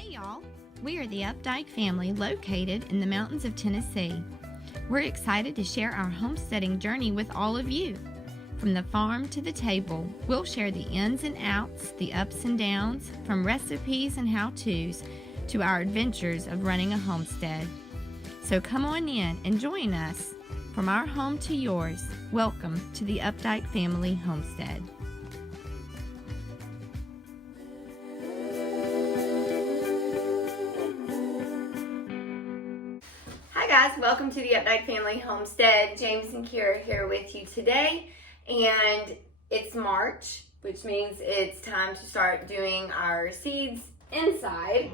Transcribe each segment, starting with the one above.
Hey y'all, we are the Updike family located in the mountains of Tennessee. We're excited to share our homesteading journey with all of you. From the farm to the table, we'll share the ins and outs, the ups and downs, from recipes and how-tos to our adventures of running a homestead. So come on in and join us. From our home to yours, welcome to the Updike Family Homestead. Hi guys, welcome to the Updike Family Homestead. James and Kira here with you today, and it's March, which means it's time to start doing our seeds inside.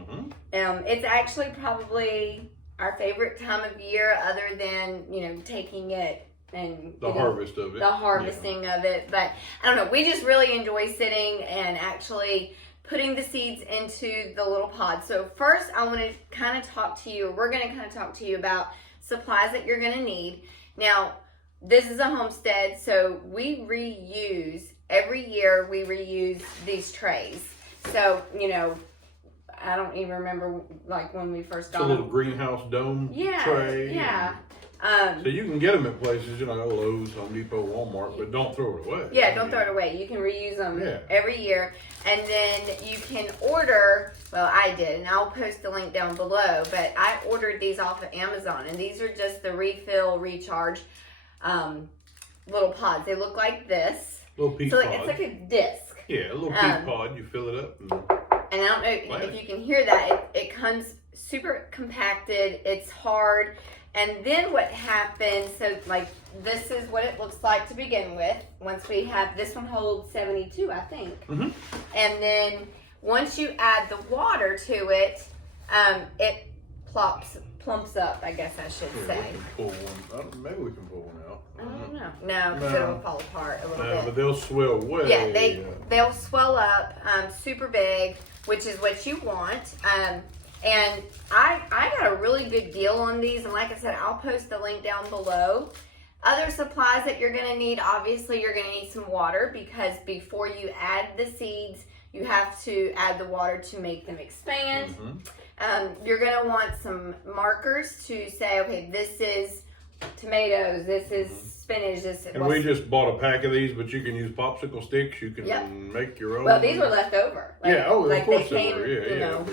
It's actually probably our favorite time of year, other than taking it and the harvest of it, the harvesting of it. But I don't know, we just really enjoy sitting and actually putting the seeds into the little pods. So first I want to kind of talk to you, we're going to kind of talk to you about supplies that you're going to need. Now, this is a homestead, so we reuse, every year we reuse these trays. So, I don't even remember like when we first got them. It's a them. little greenhouse dome tray. Yeah. So you can get them at places, Lowe's, Home Depot, Walmart, but don't throw it away. Yeah, don't throw it away. You can reuse them Yeah. every year. And then you can order, well, I did, and I'll post the link down below, but I ordered these off of Amazon, and these are just the refill, recharge little pods. They look like this. Little peat So pod. it's like a disc. Yeah, a little peat pod. You fill it up. And I don't know if you can hear that. It comes super compacted. It's hard. And then what happens, so like this is what it looks like to begin with. Once we have, this one holds 72, I think. And then once you add the water to it, it plumps up, I guess I should say. We can pull one. Maybe we can pull one out. I don't know. No, because it'll fall apart a little bit. But they'll swell way. Yeah, they'll swell up super big, which is what you want. And I got a really good deal on these, and like I said, I'll post the link down below. Other supplies that you're going to need, obviously you're going to need some water, because before you add the seeds, you have to add the water to make them expand. You're going to want some markers to say, okay, this is tomatoes, this is spinach, this is... And we just bought a pack of these, but you can use popsicle sticks. You can make your own. Well, these were left over. Of course they were. Yeah.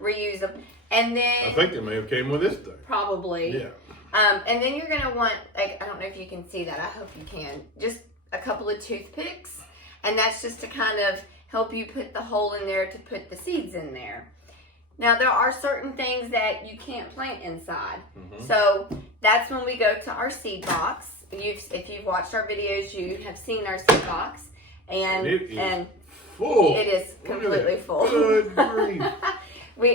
Reuse them. And then I think they may have came with this thing. Probably. Yeah. And then you're gonna want, like, I don't know if you can see that, I hope you can, just a couple of toothpicks, and that's just to kind of help you put the hole in there to put the seeds in there. Now, there are certain things that you can't plant inside. So that's when we go to our seed box. If you've watched our videos, you have seen our seed box, and full. It is completely full. Good grief.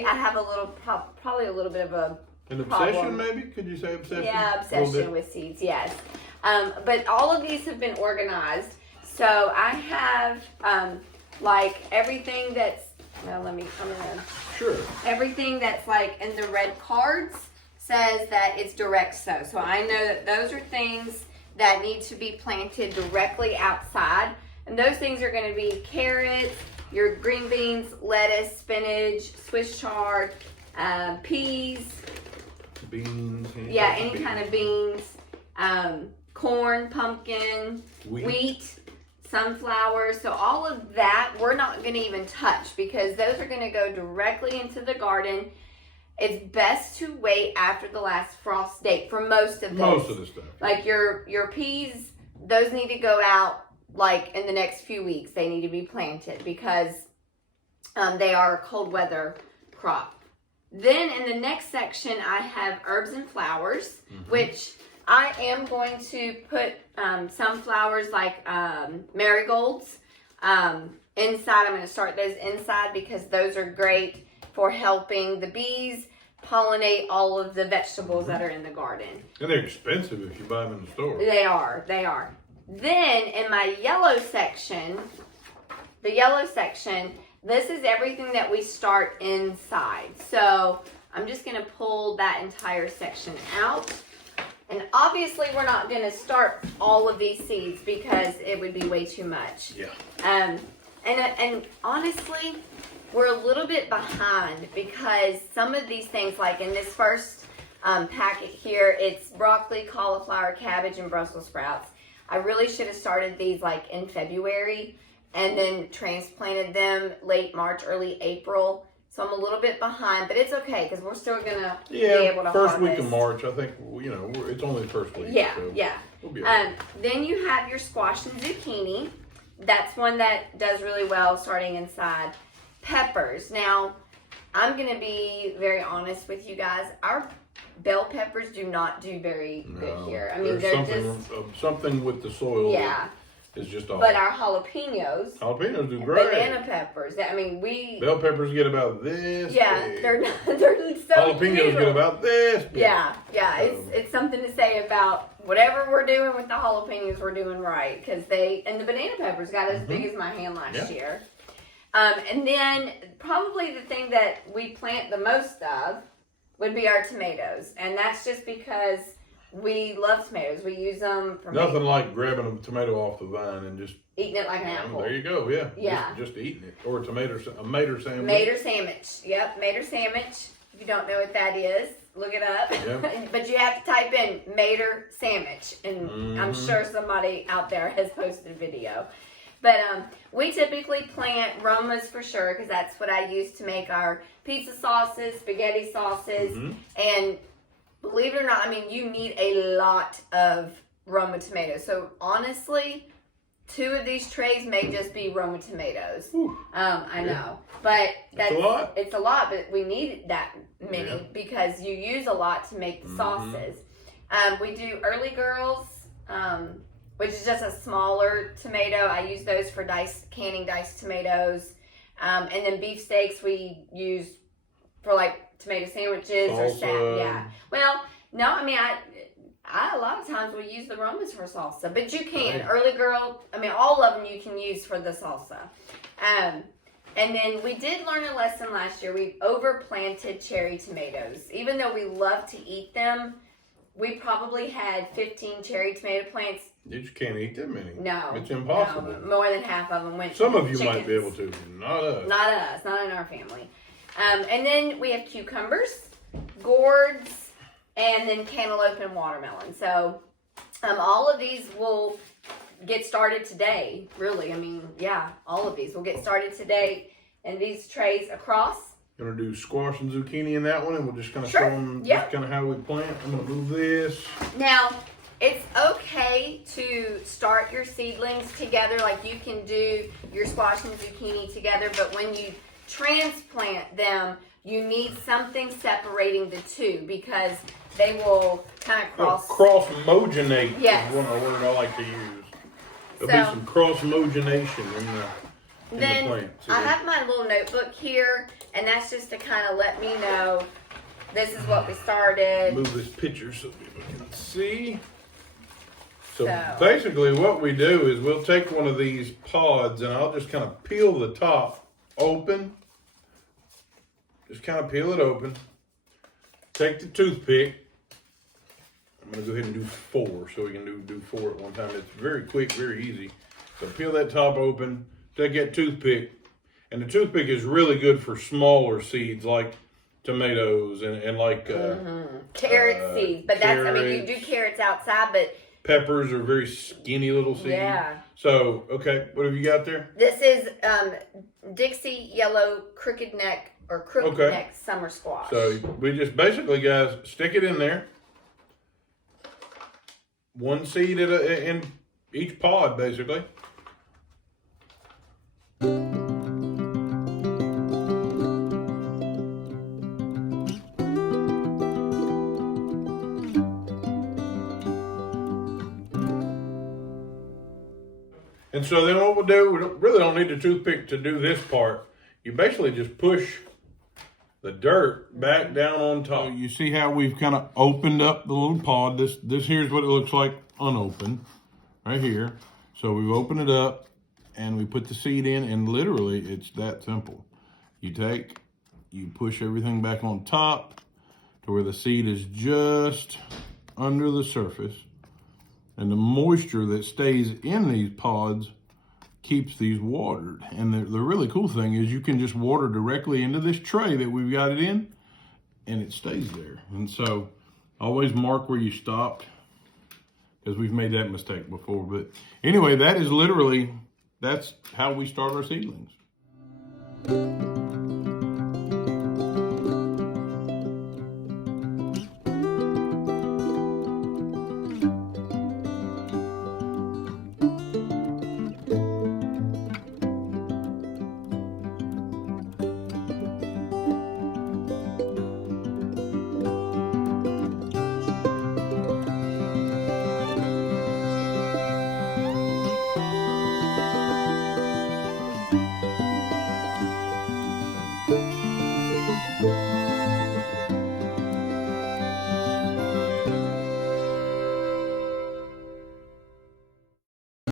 I have a little, probably a little bit of an obsession, problem. Maybe? Could you say obsession? Yeah, obsession with seeds, yes. But all of these have been organized. So I have like everything that's, Sure. Everything that's like in the red cards says that it's direct sow. So I know that those are things that need to be planted directly outside. And those things are going to be carrots, your green beans, lettuce, spinach, Swiss chard, peas. Beans. Yeah, any kind of beans. Corn, pumpkin, wheat, sunflower. So all of that we're not going to even touch, because those are going to go directly into the garden. It's best to wait after the last frost date for most of those. Most of the stuff. Like your peas, those need to go out like in the next few weeks. They need to be planted, because they are a cold weather crop. Then in the next section, I have herbs and flowers, which I am going to put some flowers like marigolds inside. I'm going to start those inside, because those are great for helping the bees pollinate all of the vegetables that are in the garden. And they're expensive if you buy them in the store. They are. Then in my yellow section, this is everything that we start inside. So I'm just going to pull that entire section out. And obviously we're not going to start all of these seeds, because it would be way too much. Yeah. And honestly, we're a little bit behind because some of these things, like in this first packet here, it's broccoli, cauliflower, cabbage, and Brussels sprouts. I really should have started these like in February and then transplanted them late March, early April. So I'm a little bit behind, but it's okay because we're still gonna be able to first harvest. week of March, I think, you know, it's only the first week. Yeah, so yeah. We'll be okay. Then you have your squash and zucchini. That's one that does really well starting inside. Peppers. Now, I'm going to be very honest with you guys. Our bell peppers do not do very good here. I mean, there's they're something with the soil. yeah. Is just off. But our jalapenos, Jalapenos do great. banana peppers. I mean, Bell peppers get about this. yeah, big. they're so Jalapenos little. get about this. Big. Yeah. It's something to say about whatever we're doing with the jalapenos, we're doing right because and the banana peppers got as big as my hand last year. And then probably the thing that we plant the most of would be our tomatoes, and that's just because we love tomatoes. We use them for Nothing like grabbing a tomato off the vine and just eating it like an apple. There you go. Yeah. Yeah. Just eating it, or a mater sandwich. Mater sandwich. Yep, mater sandwich. If you don't know what that is, look it up. Yeah. But you have to type in mater sandwich, and I'm sure somebody out there has posted a video. But we typically plant Romas for sure because that's what I use to make our pizza sauces, spaghetti sauces, and believe it or not, I mean, you need a lot of Roma tomatoes. So honestly, 2 of these trays may just be Roma tomatoes. I know, but that's a lot. It's a lot, but we need that many because you use a lot to make the sauces. We do Early Girls, which is just a smaller tomato. I use those for canning diced tomatoes. And then beefsteaks we use for like tomato sandwiches or Salsa. yeah. Well, no, I mean I a lot of times will use the Romas for salsa, but you can. Right. Early Girl, I mean all of them you can use for the salsa. And then we did learn a lesson last year. We overplanted cherry tomatoes. Even though we love to eat them, we probably had 15 cherry tomato plants. You just can't eat that many. No. It's impossible. No, more than half of them went Some to of you might be able chickens. to. Not us. Not us, not in our family. And then we have cucumbers, gourds, and then cantaloupe and watermelon. So all of these will get started today, really. I mean, yeah, all of these will get started today. And these trays across. Gonna do squash and zucchini in that one, and we'll just kind of Sure. show them Yep. just kind of how we plant. I'm gonna move this. Now, it's okay to start your seedlings together, like you can do your squash and zucchini together, but when you transplant them, you need something separating the two because they will kind of cross. Cross-mogenate Yes. is one word I like to use. There'll be So- some cross-mogenation in the Then plant. See, I have my little notebook here, and that's just to kind of let me know this is what we started. move this picture so people can see. So So- basically what we do is we'll take one of these pods and I'll just kind of peel the top open. Just kind of peel it open. Take the toothpick. I'm going to go ahead and do 4 so we can do 4 at one time. It's very quick, very easy. So peel that top open. Take that toothpick. And the toothpick is really good for smaller seeds like tomatoes and like Carrot seeds, but that's, I mean, you do carrots. carrots outside, but peppers are very skinny little seeds. yeah. So, okay, what have you got there? This is Dixie Yellow Crooked Neck or Crooked Okay. Neck Summer Squash. So we just basically, guys, stick it in there. One seed in each pod, basically. And so then what we'll do, we really don't need the toothpick to do this part. You basically just push the dirt back down on top. You see how we've kind of opened up the little pod. This here's what it looks like unopened, right here. So we've opened it up and we put the seed in, and literally it's that simple. You push everything back on top to where the seed is just under the surface. And the moisture that stays in these pods keeps these watered. And the really cool thing is you can just water directly into this tray that we've got it in, and it stays there. And so always mark where you stopped, because we've made that mistake before. But anyway, that's how we start our seedlings.